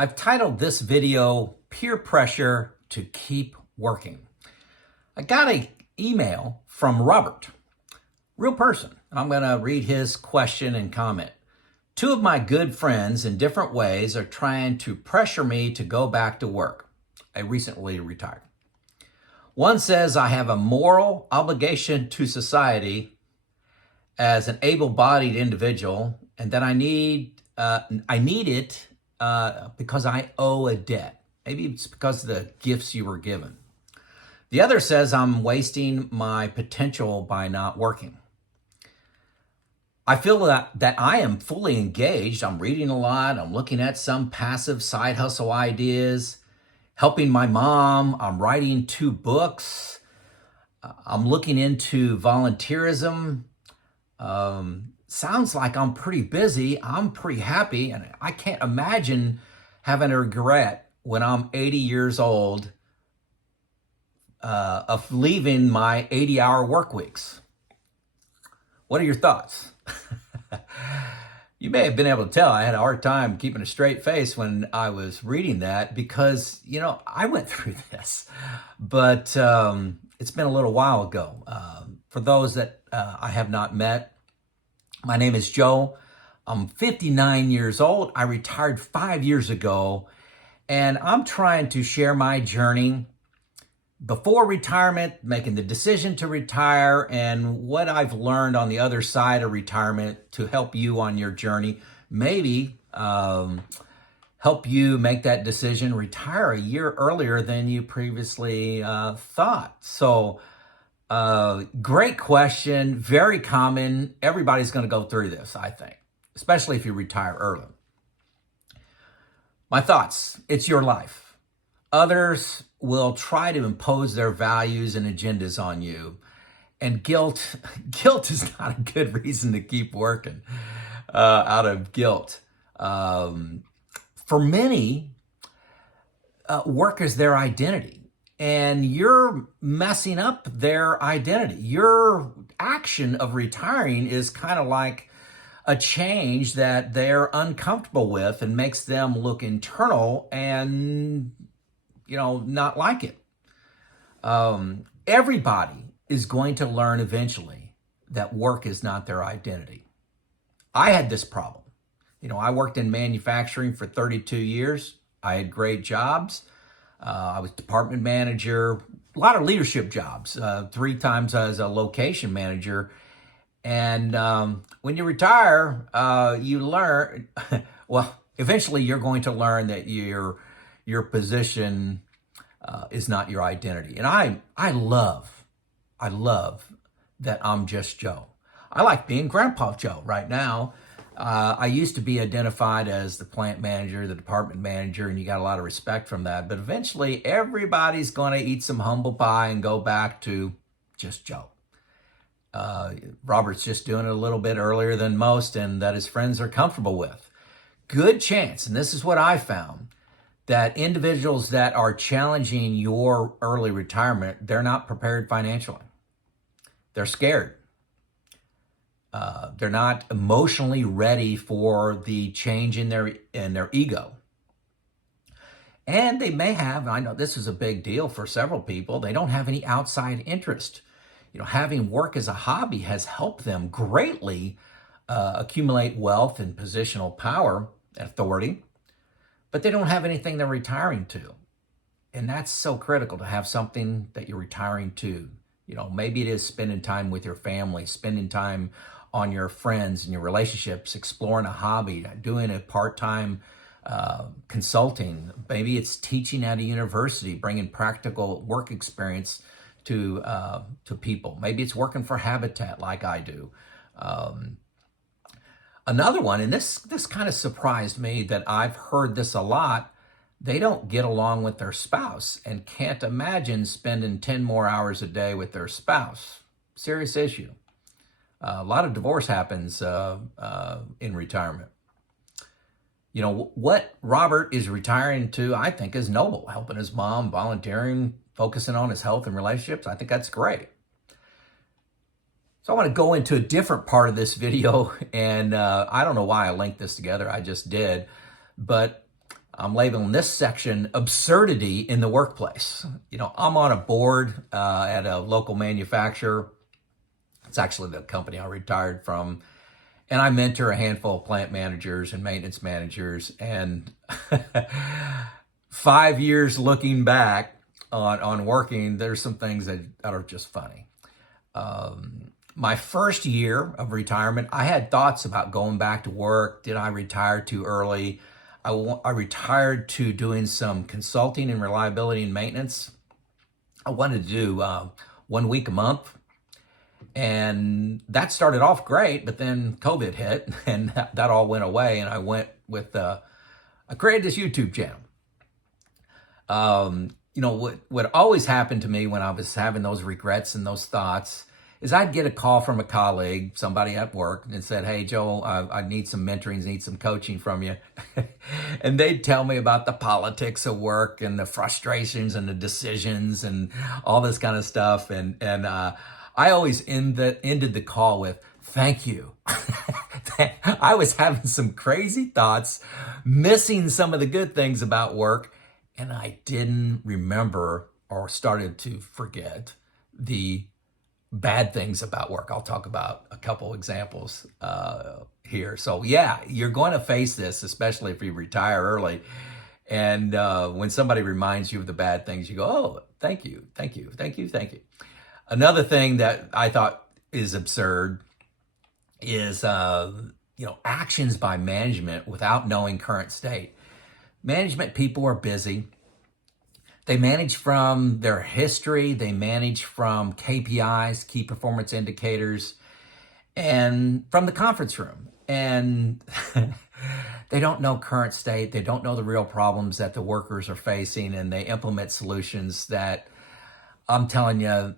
I've titled this video, Peer Pressure to Keep Working. I got an email from Robert, real person. I'm going to read his question and comment. Two of my good friends in different ways are trying to pressure me to go back to work. I recently retired. One says I have a moral obligation to society as an able-bodied individual, and that I need it because I owe a debt. Maybe it's because of the gifts you were given. The other says I'm wasting my potential by not working. I feel that I am fully engaged. I'm reading a lot. I'm looking at some passive side hustle ideas, helping my mom. I'm writing 2 books. I'm looking into volunteerism. Sounds like I'm pretty busy. I'm pretty happy, and I can't imagine having a regret when I'm 80 years old of leaving my 80-hour work weeks. What are your thoughts? You may have been able to tell I had a hard time keeping a straight face when I was reading that because, I went through this, but it's been a little while ago. For those that I have not met, my name is Joe. I'm 59 years old. I retired 5 years ago, and I'm trying to share my journey before retirement, making the decision to retire, and what I've learned on the other side of retirement to help you on your journey. Maybe help you make that decision, retire a year earlier than you previously thought. So, great question, very common. Everybody's going to go through this, I think, especially if you retire early. My thoughts, it's your life. Others will try to impose their values and agendas on you. And guilt is not a good reason to keep working out of guilt. For many, work is their identity. And you're messing up their identity. Your action of retiring is kind of like a change that they're uncomfortable with and makes them look internal and not like it. Everybody is going to learn eventually that work is not their identity. I had this problem. I worked in manufacturing for 32 years. I had great jobs. I was department manager, a lot of leadership jobs, 3 times as a location manager. And when you retire, you learn, well, eventually you're going to learn that your position is not your identity. And I love that I'm just Joe. I like being Grandpa Joe right now. I used to be identified as the plant manager, the department manager, and you got a lot of respect from that. But eventually everybody's going to eat some humble pie and go back to just Joe. Robert's just doing it a little bit earlier than most, and that his friends are comfortable with. Good chance, and this is what I found, that individuals that are challenging your early retirement, they're not prepared financially. They're scared. They're not emotionally ready for the change in their ego. And they may have, I know this is a big deal for several people, they don't have any outside interest. Having work as a hobby has helped them greatly accumulate wealth and positional power and authority, but they don't have anything they're retiring to. And that's so critical, to have something that you're retiring to. Maybe it is spending time with your family, spending time on your friends and your relationships, exploring a hobby, doing a part-time consulting. Maybe it's teaching at a university, bringing practical work experience to people. Maybe it's working for Habitat like I do. Another one, and this kind of surprised me that I've heard this a lot, they don't get along with their spouse and can't imagine spending 10 more hours a day with their spouse. Serious issue. A lot of divorce happens in retirement. What Robert is retiring to, I think, is noble. Helping his mom, volunteering, focusing on his health and relationships. I think that's great. So I want to go into a different part of this video, and I don't know why I linked this together. I just did. But I'm labeling this section absurdity in the workplace. I'm on a board at a local manufacturer. It's actually the company I retired from. And I mentor a handful of plant managers and maintenance managers. And 5 years looking back on working, there's some things that are just funny. My first year of retirement, I had thoughts about going back to work. Did I retire too early? I retired to doing some consulting and reliability and maintenance. I wanted to do 1 week a month. And that started off great, but then COVID hit and that all went away. And I went with, I created this YouTube channel. What always happened to me when I was having those regrets and those thoughts is I'd get a call from a colleague, somebody at work, and said, "Hey, Joel, I need some mentoring, need some coaching from you." And they'd tell me about the politics of work and the frustrations and the decisions and all this kind of stuff. And I always ended the call with, "Thank you." I was having some crazy thoughts, missing some of the good things about work, and I didn't remember or started to forget the bad things about work. I'll talk about a couple examples here. So yeah, you're going to face this, especially if you retire early. And when somebody reminds you of the bad things, you go, "Oh, thank you, thank you, thank you, thank you." Another thing that I thought is absurd is, actions by management without knowing current state. Management people are busy. They manage from their history. They manage from KPIs, key performance indicators, and from the conference room. And they don't know current state. They don't know the real problems that the workers are facing, and they implement solutions that, I'm telling you,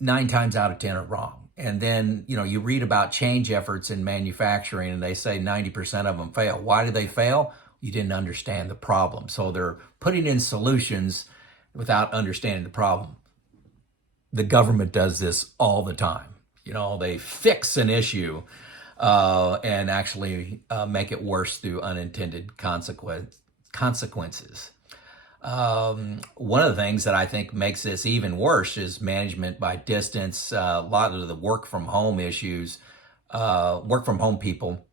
9 times out of 10 are wrong. And then, you read about change efforts in manufacturing and they say 90% of them fail. Why do they fail? You didn't understand the problem. So they're putting in solutions without understanding the problem. The government does this all the time. They fix an issue and actually make it worse through unintended consequences. One of the things that I think makes this even worse is management by distance. A lot of the work from home issues, work from home people.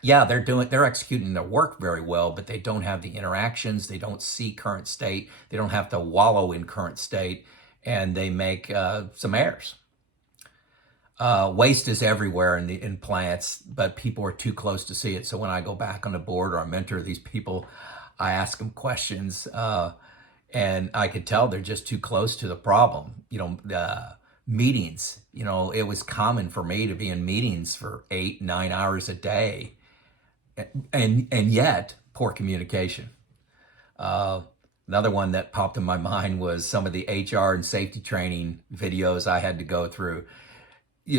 Yeah, they're executing their work very well, but they don't have the interactions. They don't see current state. They don't have to wallow in current state, and they make some errors. Waste is everywhere in plants, but people are too close to see it. So when I go back on the board or I mentor these people, I ask them questions, and I could tell they're just too close to the problem. Meetings, it was common for me to be in meetings for 8, 9 hours a day, and yet poor communication. Another one that popped in my mind was some of the HR and safety training videos I had to go through.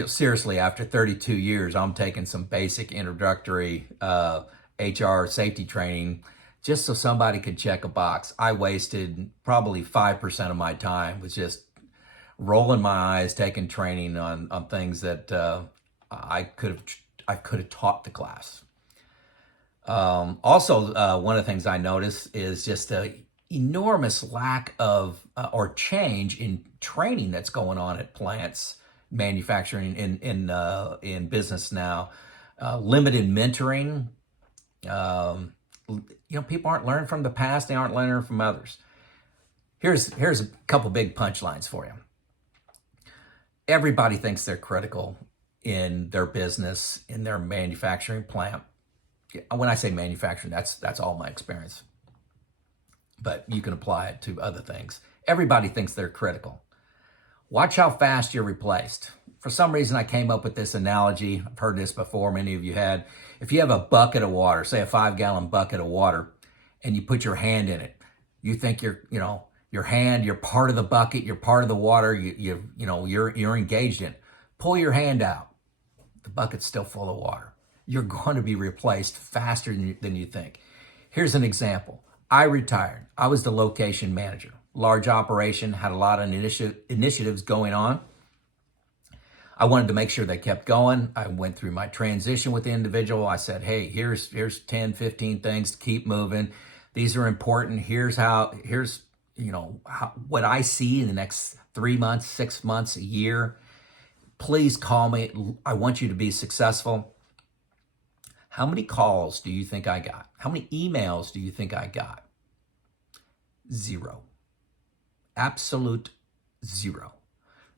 Seriously, after 32 years, I'm taking some basic introductory HR safety training just so somebody could check a box. I wasted probably 5% of my time with just rolling my eyes, taking training on things that I could have taught the class. Also, one of the things I noticed is just the enormous lack of or change in training that's going on at plants, manufacturing, in business now. Limited mentoring. People aren't learning from the past. They aren't learning from others. Here's a couple big punchlines for you. Everybody thinks they're critical in their business, in their manufacturing plant. When I say manufacturing, that's all my experience. But you can apply it to other things. Everybody thinks they're critical. Watch how fast you're replaced. For some reason, I came up with this analogy. I've heard this before. Many of you had. If you have a bucket of water, say a 5-gallon bucket of water, and you put your hand in it, you think your hand, you're part of the bucket, you're part of the water, you're engaged in it. Pull your hand out. The bucket's still full of water. You're going to be replaced faster than you think. Here's an example. I retired. I was the location manager. Large operation, had a lot of initiatives going on. I wanted to make sure they kept going. I went through my transition with the individual. I said, hey, here's 10, 15 things to keep moving. These are important. Here's what I see in the next 3 months, 6 months, a year. Please call me. I want you to be successful. How many calls do you think I got? How many emails do you think I got? 0. Absolute 0.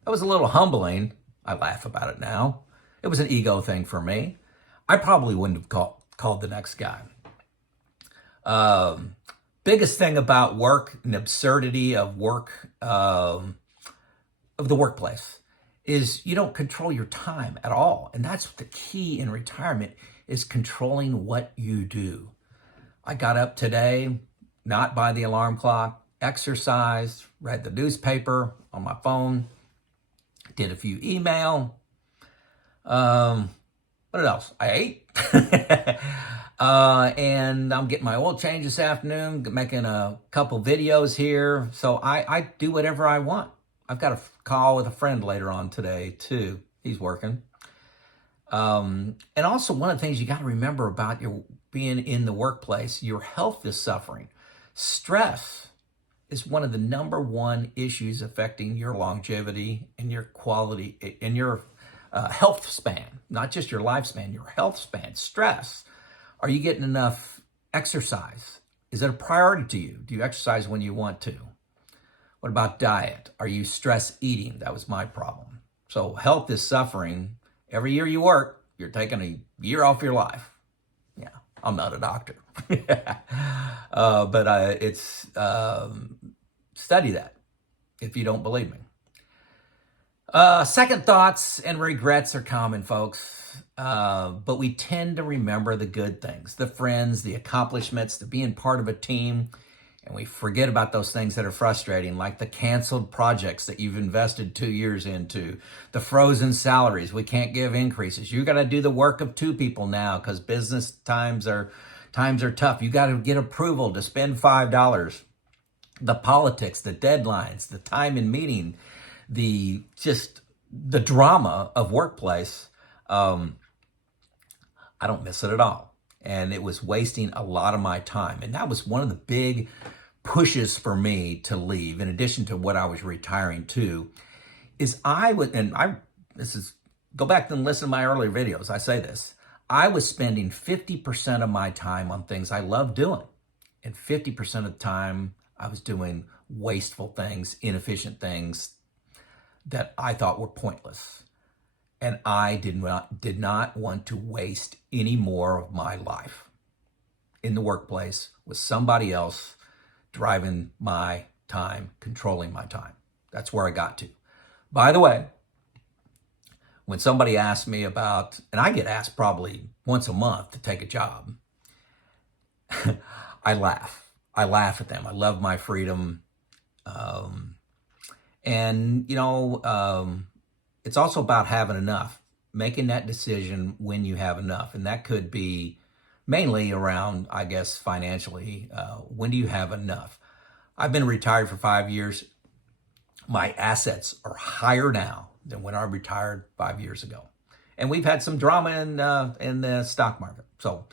That was a little humbling. I laugh about it now. It was an ego thing for me. I probably wouldn't have called the next guy. Biggest thing about work and absurdity of work, of the workplace, is you don't control your time at all. And that's the key in retirement, is controlling what you do. I got up today, not by the alarm clock, exercised, read the newspaper on my phone, did a few email. What else? I ate. And I'm getting my oil change this afternoon, making a couple videos here. So I do whatever I want. I've got a call with a friend later on today too. He's working. And also one of the things you got to remember about your being in the workplace, your health is suffering. Stress is one of the #1 issues affecting your longevity and your quality and your health span, not just your lifespan, your health span. Stress. Are you getting enough exercise? Is it a priority to you? Do you exercise when you want to? What about diet? Are you stress eating? That was my problem. So health is suffering. Every year you work, you're taking a year off your life. Yeah, I'm not a doctor. But it's study that if you don't believe me. Second thoughts and regrets are common, folks. But we tend to remember the good things, the friends, the accomplishments, the being part of a team. And we forget about those things that are frustrating, like the canceled projects that you've invested 2 years into, the frozen salaries. We can't give increases. You got to do the work of 2 people now because business times are tough. You got to get approval to spend $5. The politics, the deadlines, the time in meeting, the drama of workplace. I don't miss it at all. And it was wasting a lot of my time. And that was one of the big pushes for me to leave, in addition to what I was retiring to, is go back and listen to my earlier videos. I say this, I was spending 50% of my time on things I love doing. And 50% of the time I was doing wasteful things, inefficient things that I thought were pointless. And I did not want to waste any more of my life in the workplace with somebody else driving my time, controlling my time. That's where I got to. By the way, when somebody asks me about, and I get asked probably once a month to take a job, I laugh. I laugh at them. I love my freedom. It's also about having enough, making that decision when you have enough. And that could be mainly around, I guess, financially. When do you have enough? I've been retired for 5 years. My assets are higher now than when I retired 5 years ago. And we've had some drama in the stock market. So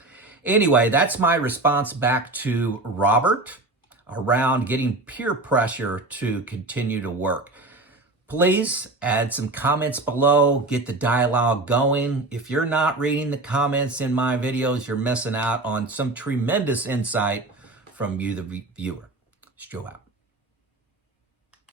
anyway, that's my response back to Robert around getting peer pressure to continue to work. Please add some comments below, get the dialogue going. If you're not reading the comments in my videos, you're missing out on some tremendous insight from you, the viewer. It's Joe out.